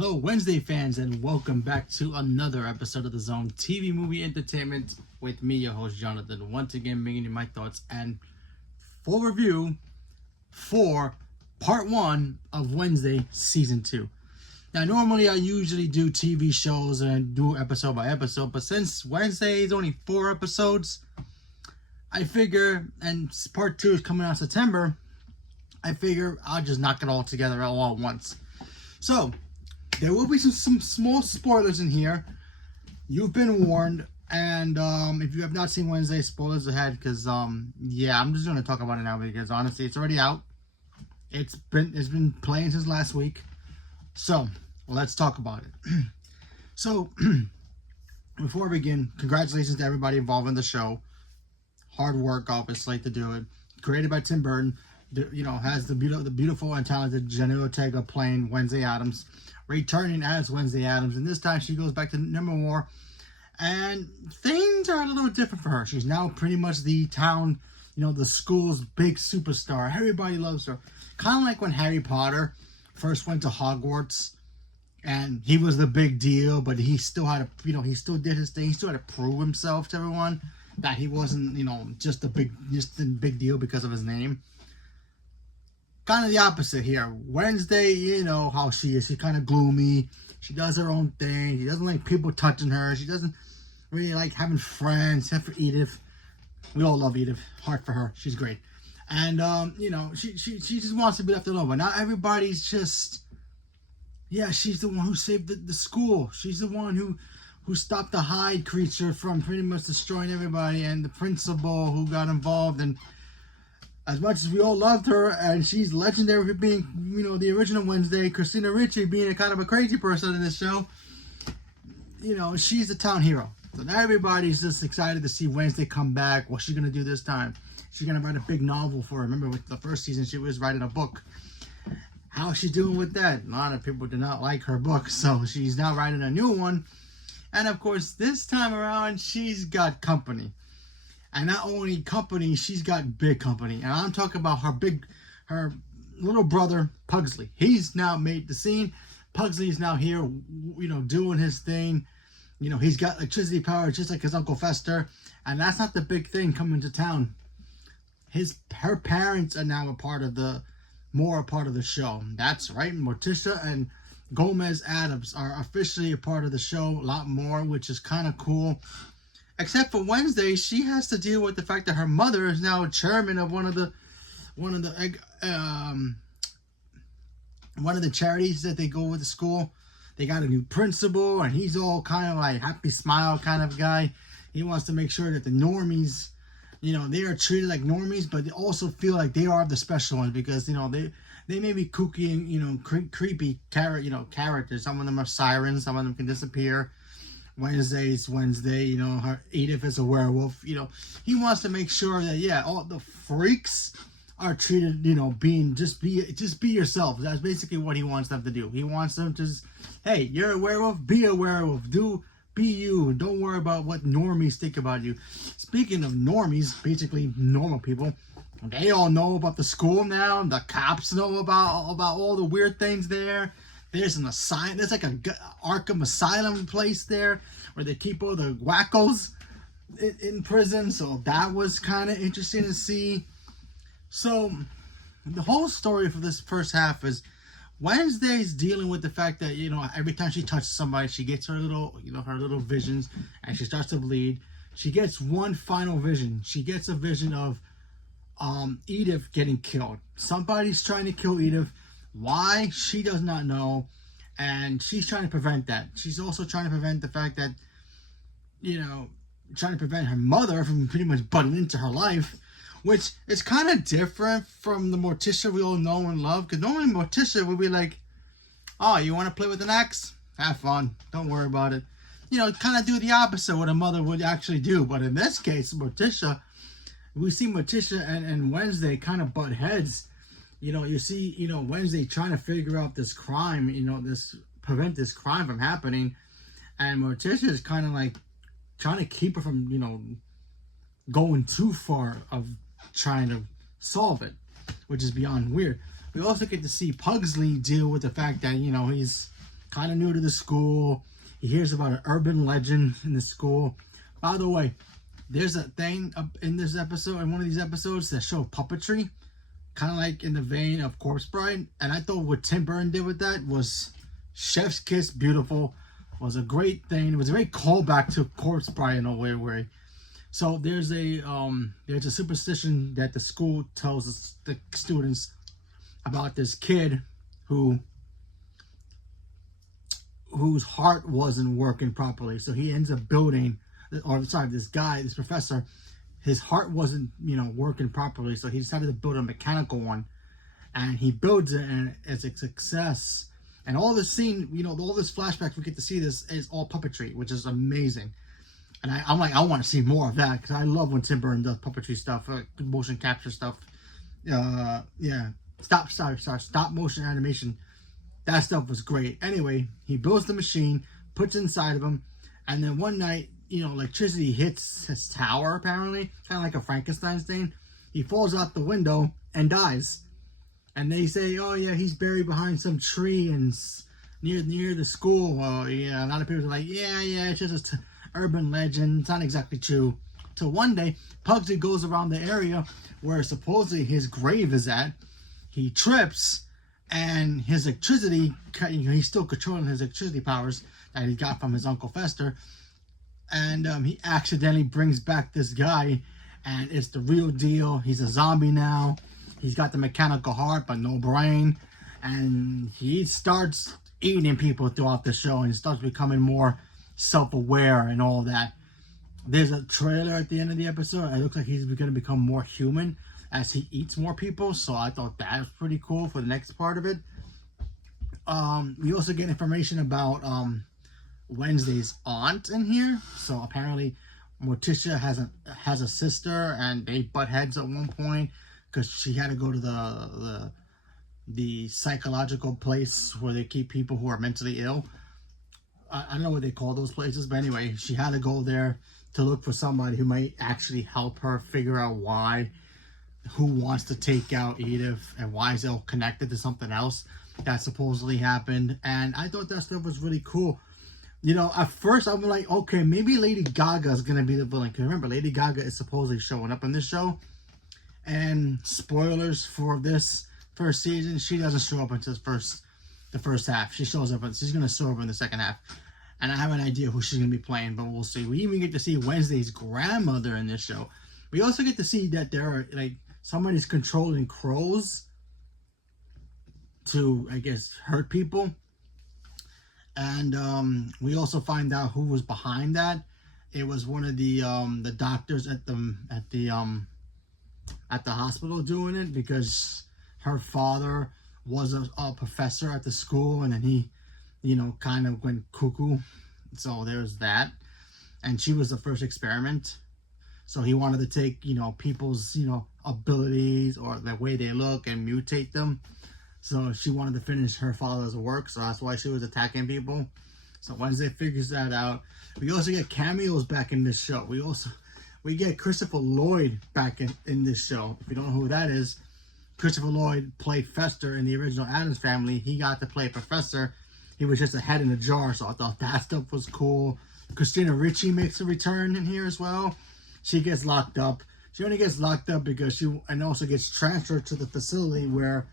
Hello, Wednesday fans, and welcome back to another episode of the Zone TV Movie Entertainment with me, your host, Jonathan. Once again, bringing you my thoughts and full review for part 1 of Wednesday Season 2. Now, normally I usually do TV shows and do episode by episode, but since Wednesday is only 4 episodes, I figure, and part 2 is coming out in September, I figure I'll just knock it all together all at once. So, there will be some small spoilers in here. You've been warned, and if you have not seen Wednesday, spoilers ahead, because yeah, I'm just going to talk about it now because honestly, it's already out. It's been playing since last week. So, let's talk about it. So, before I begin, congratulations to everybody involved in the show. Hard work, obviously, to do it. Created by Tim Burton. Has the beautiful and talented Jenna Ortega playing Wednesday Addams, returning as Wednesday Addams, and this time she goes back to Nevermore, and things are a little different for her. She's now pretty much the town, the school's big superstar. Everybody loves her. Kind of like when Harry Potter first went to Hogwarts, and he was the big deal, but he still had to, he still did his thing. He still had to prove himself to everyone that he wasn't, just a big deal because of his name. Kind of the opposite here. Wednesday, you know how she is. She's kind of gloomy. She does her own thing. She doesn't like people touching her. She doesn't really like having friends, except for Edith. We all love Edith. Heart for her. She's great. And, she just wants to be left alone. But not everybody's just... Yeah, she's the one who saved the school. She's the one who stopped the Hyde creature from pretty much destroying everybody. And the principal who got involved. And as much as we all loved her, and she's legendary for being, the original Wednesday, Christina Ricci being a kind of a crazy person in this show, she's the town hero. So now everybody's just excited to see Wednesday come back. What's she going to do this time? She's going to write a big novel for her. Remember, with the first season, she was writing a book. How's she doing with that? A lot of people did not like her book, so she's now writing a new one. And, of course, this time around, she's got company. And not only company, she's got big company. And I'm talking about her little brother, Pugsley. He's now made the scene. Pugsley is now here, doing his thing. He's got electricity power just like his Uncle Fester. And that's not the big thing coming to town. Her parents are now a part of the show. That's right. Morticia and Gomez Addams are officially a part of the show. A lot more, which is kind of cool. Except for Wednesday, she has to deal with the fact that her mother is now chairman of one of the charities that they go with the school. They got a new principal, and he's all kind of like happy smile kind of guy. He wants to make sure that the normies, they are treated like normies, but they also feel like they are the special ones because they may be kooky and creepy characters. Some of them are sirens. Some of them can disappear. Wednesday's Wednesday, her Edith is a werewolf. He wants to make sure that all the freaks are treated, just be yourself. That's basically what he wants them to do. He wants them to hey, you're a werewolf, be a werewolf. Be you. Don't worry about what normies think about you. Speaking of normies, basically normal people, they all know about the school now. The cops know about all the weird things there. There's an asylum. There's like a Arkham Asylum place there where they keep all the wackos in prison. So that was kind of interesting to see. So the whole story for this first half is Wednesday's dealing with the fact that every time she touches somebody, she gets her little visions, and she starts to bleed. She gets one final vision. She gets a vision of Edith getting killed. Somebody's trying to kill Edith. Why? She does not know, and she's trying to prevent that. She's also trying to prevent the fact that, trying to prevent her mother from pretty much butting into her life, which is kind of different from the Morticia we all know and love, because normally Morticia would be like, oh, you want to play with an axe? Have fun. Don't worry about it. Kind of do the opposite of what a mother would actually do, but in this case, Morticia, we see Morticia and Wednesday kind of butt heads. You see, Wednesday trying to figure out this crime, prevent this crime from happening. And Morticia is kind of like trying to keep her from, going too far of trying to solve it, which is beyond weird. We also get to see Pugsley deal with the fact that, he's kind of new to the school. He hears about an urban legend in the school. By the way, there's a thing up in this episode, in one of these episodes, that show puppetry, kind of like in the vein of Corpse Bride. And I thought what Tim Burton did with that was chef's kiss, beautiful. It was a great thing. It was a great callback to Corpse Bride in a weird way. So there's a superstition that the school tells the students about this kid whose heart wasn't working properly. So he ends up building, this professor, his heart wasn't, working properly. So he decided to build a mechanical one, and he builds it, and it's a success. And all this scene, all this flashbacks we get to see, this is all puppetry, which is amazing. And I'm like, I want to see more of that, because I love when Tim Burton does puppetry stuff, motion capture stuff. Stop motion animation. That stuff was great. Anyway, he builds the machine, puts it inside of him, and then one night, electricity hits his tower, apparently, kind of like a Frankenstein's thing. He falls out the window and dies. And they say, oh yeah, he's buried behind some tree and near the school. Well, yeah, a lot of people are like, yeah, it's just a urban legend. It's not exactly true. Till one day, Pugsley goes around the area where supposedly his grave is at. He trips, and his electricity, he's still controlling his electricity powers that he got from his Uncle Fester. And he accidentally brings back this guy, and it's the real deal. He's a zombie now. He's got the mechanical heart, but no brain. And he starts eating people throughout the show, and starts becoming more self-aware and all that. There's a trailer at the end of the episode. It looks like he's going to become more human as he eats more people. So I thought that was pretty cool for the next part of it. We also get information about Wednesday's aunt in here. So apparently Morticia has a sister, and they butt heads at one point because she had to go to the psychological place where they keep people who are mentally ill. I don't know what they call those places, but anyway, she had to go there to look for somebody who might actually help her figure out who wants to take out Edith, and why is it all connected to something else that supposedly happened. And I thought that stuff was really cool. At first I'm like, okay, maybe Lady Gaga is going to be the villain. Because remember, Lady Gaga is supposedly showing up in this show. And spoilers for this first season, she doesn't show up until the first half. She's going to show up in the second half. And I have an idea who she's going to be playing, but we'll see. We even get to see Wednesday's grandmother in this show. We also get to see that there are, somebody's controlling crows to, I guess, hurt people. And we also find out who was behind that. It was one of the doctors at the hospital doing it, because her father was a professor at the school, and then he, kind of went cuckoo. So there's that. And she was the first experiment. So he wanted to take, people's, abilities or the way they look and mutate them. So she wanted to finish her father's work. So that's why she was attacking people. So Wednesday figures that out. We also get cameos back in this show. We get Christopher Lloyd back in this show. If you don't know who that is, Christopher Lloyd played Fester in the original Addams Family. He got to play Professor. He was just a head in a jar, so I thought that stuff was cool. Christina Ricci makes a return in here as well. She gets locked up. She only gets locked up because and also gets transferred to the facility where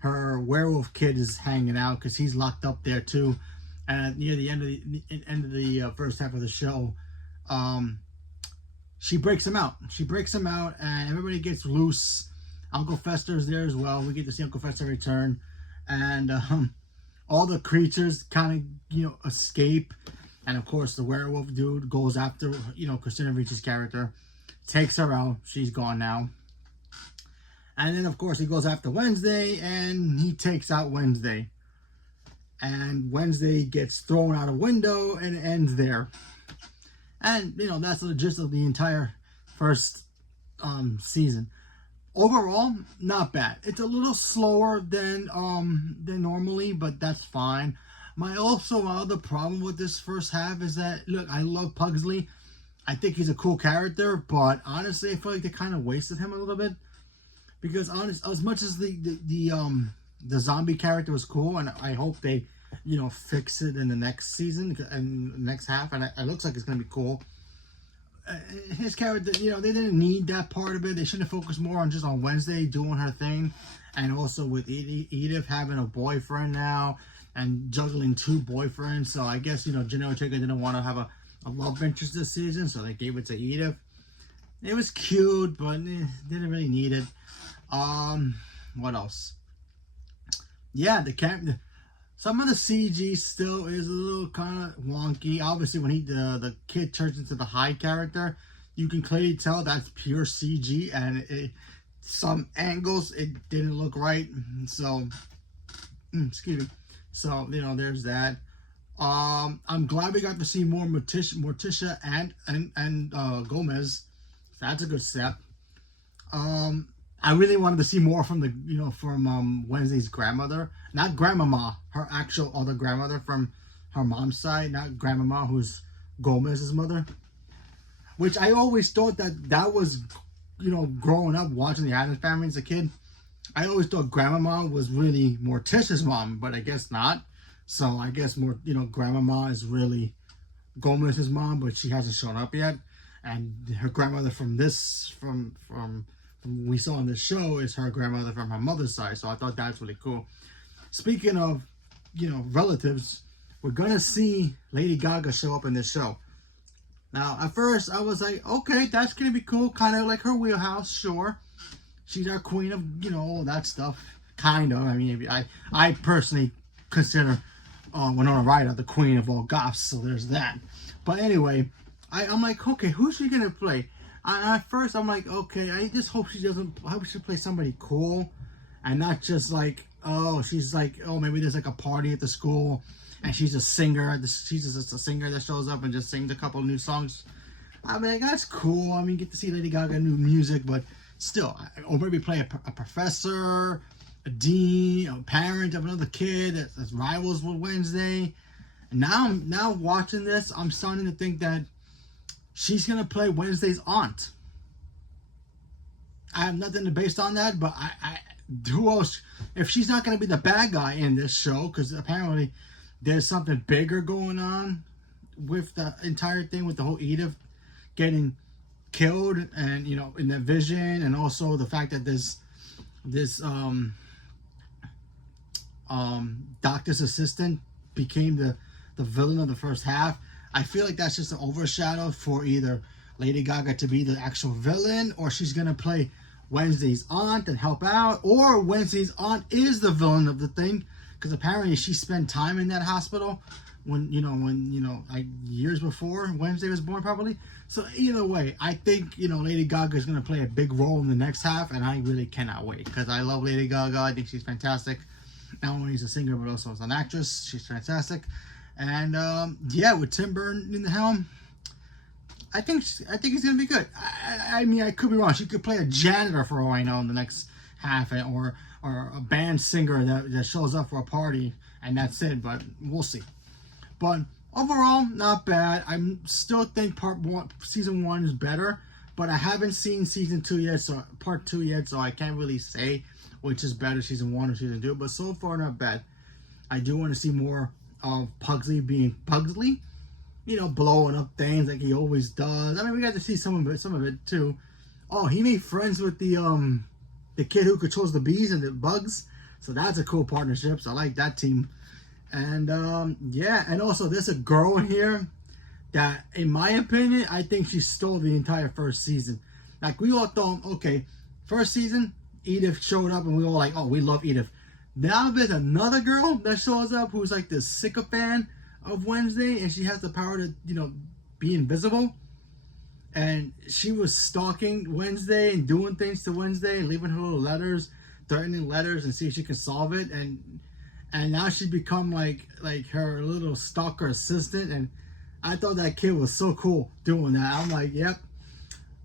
her werewolf kid is hanging out, because he's locked up there too. And near the end of the first half of the show, she breaks him out. And everybody gets loose. Uncle Fester is there as well. We get to see Uncle Fester return, and all the creatures kind of escape. And of course, the werewolf dude goes after Christina Ricci's character, takes her out. She's gone now. And then of course he goes after Wednesday, and he takes out Wednesday. And Wednesday gets thrown out a window, and it ends there. And that's the gist of the entire first season. Overall, not bad. It's a little slower than normally, but that's fine. My other problem with this first half is that, look, I love Pugsley. I think he's a cool character, but honestly, I feel like they kind of wasted him a little bit. Because as much as the zombie character was cool, and I hope they fix it in the next season and next half, and it looks like it's gonna be cool. His character, they didn't need that part of it. They should have focused more on just on Wednesday doing her thing, and also with Edith having a boyfriend now and juggling 2 boyfriends. So I guess Jenna Ortega didn't want to have a love interest this season, so they gave it to Edith. It was cute, but didn't really need it. What else? Yeah, some of the CG still is a little kind of wonky. Obviously, when the kid turns into the Hyde character, you can clearly tell that's pure CG, and some angles it didn't look right. So, excuse me. So there's that. I'm glad we got to see more Morticia and Gomez. That's a good step. I really wanted to see more from from Wednesday's grandmother, not grandmama, her actual other grandmother from her mom's side, not grandmama who's Gomez's mother. Which I always thought that was, growing up watching the Addams Family as a kid, I always thought grandmama was really Morticia's mom, but I guess not. So I guess grandmama is really Gomez's mom, but she hasn't shown up yet. And her grandmother from we saw on the show is her grandmother from her mother's side. So I thought that's really cool. Speaking of, relatives, we're going to see Lady Gaga show up in this show. Now, at first, I was like, okay, that's going to be cool. Kind of like her wheelhouse, sure. She's our queen of, all that stuff. Kind of. I mean, I personally consider Winona Ryder the queen of all goths. So there's that. But anyway, I'm like, okay, who's she going to play? And at first, I'm like, okay, I just hope she play somebody cool, and not just like, she's like, maybe there's like a party at the school, and she's a singer. She's just a singer that shows up and just sings a couple new songs. I mean, like, that's cool. I mean, get to see Lady Gaga new music, but still, or maybe play a professor, a dean, a parent of another kid that's rivals with Wednesday. And now watching this, I'm starting to think that she's going to play Wednesday's aunt. I have nothing to base on that, but who else? If she's not going to be the bad guy in this show, because apparently there's something bigger going on with the entire thing, with the whole Edith getting killed, and in the vision, and also the fact that this doctor's assistant became the villain of the first half. I feel like that's just an overshadow for either Lady Gaga to be the actual villain, or she's going to play Wednesday's aunt and help out, or Wednesday's aunt is the villain of the thing, because apparently she spent time in that hospital when like years before Wednesday was born, probably. So either way, I think, Lady Gaga is going to play a big role in the next half, and I really cannot wait, because I love Lady Gaga. I think she's fantastic. Not only as a singer, but also as an actress. She's fantastic. And with Tim Burton in the helm, I think it's gonna be good. I mean, I could be wrong. She could play a janitor for all I know in the next half, or a band singer that shows up for a party, and that's it. But we'll see. But overall, not bad. I still think season 1 is better, but I haven't seen season 2 yet, part 2 yet, so I can't really say which is better, season 1 or season 2. But so far, not bad. I do want to see more of Pugsley being Pugsley, blowing up things like he always does. I mean, we got to see some of it too. Oh, he made friends with the kid who controls the bees and the bugs, so that's a cool partnership. So I like that team. And and also there's a girl in here that, in my opinion, I think she stole the entire first season. Like, we all thought, okay, first season, Edith showed up and we all like, oh, we love Edith. Now there's another girl that shows up who's like this sycophant of Wednesday, and she has the power to, be invisible. And she was stalking Wednesday and doing things to Wednesday and leaving her little letters, threatening letters, and see if she can solve it. And now she's become like her little stalker assistant. And I thought that kid was so cool doing that. I'm like, yep,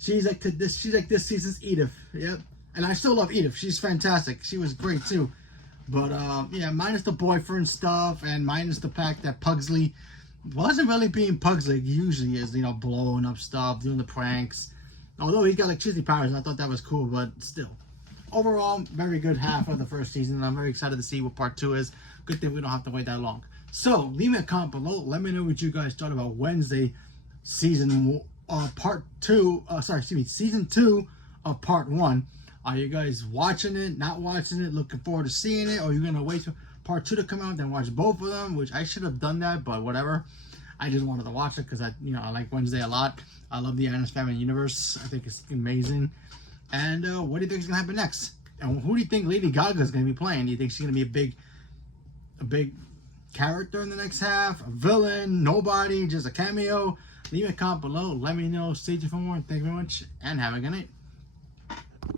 she's like this season's Edith. Yep. And I still love Edith. She's fantastic. She was great too. But minus the boyfriend stuff, and minus the fact that Pugsley wasn't really being Pugsley like he usually is, blowing up stuff, doing the pranks. Although he got electricity powers, and I thought that was cool, but still. overall, very good half of the first season. I'm very excited to see what part 2 is. Good thing we don't have to wait that long. So leave me a comment below. Let me know what you guys thought about Wednesday season season 2 of part 1. Are you guys watching it, not watching it, looking forward to seeing it, or are you gonna wait for part 2 to come out then watch both of them? Which I should have done that, but whatever. I just wanted to watch it because I like Wednesday a lot. I love the Addams Family universe. I think it's amazing. And what do you think is gonna happen next? And who do you think Lady Gaga is gonna be playing? Do you think she's gonna be a big character in the next half? A villain? Nobody? Just a cameo? Leave a comment below. Let me know. Stay tuned for more. Thank you very much, and have a good night.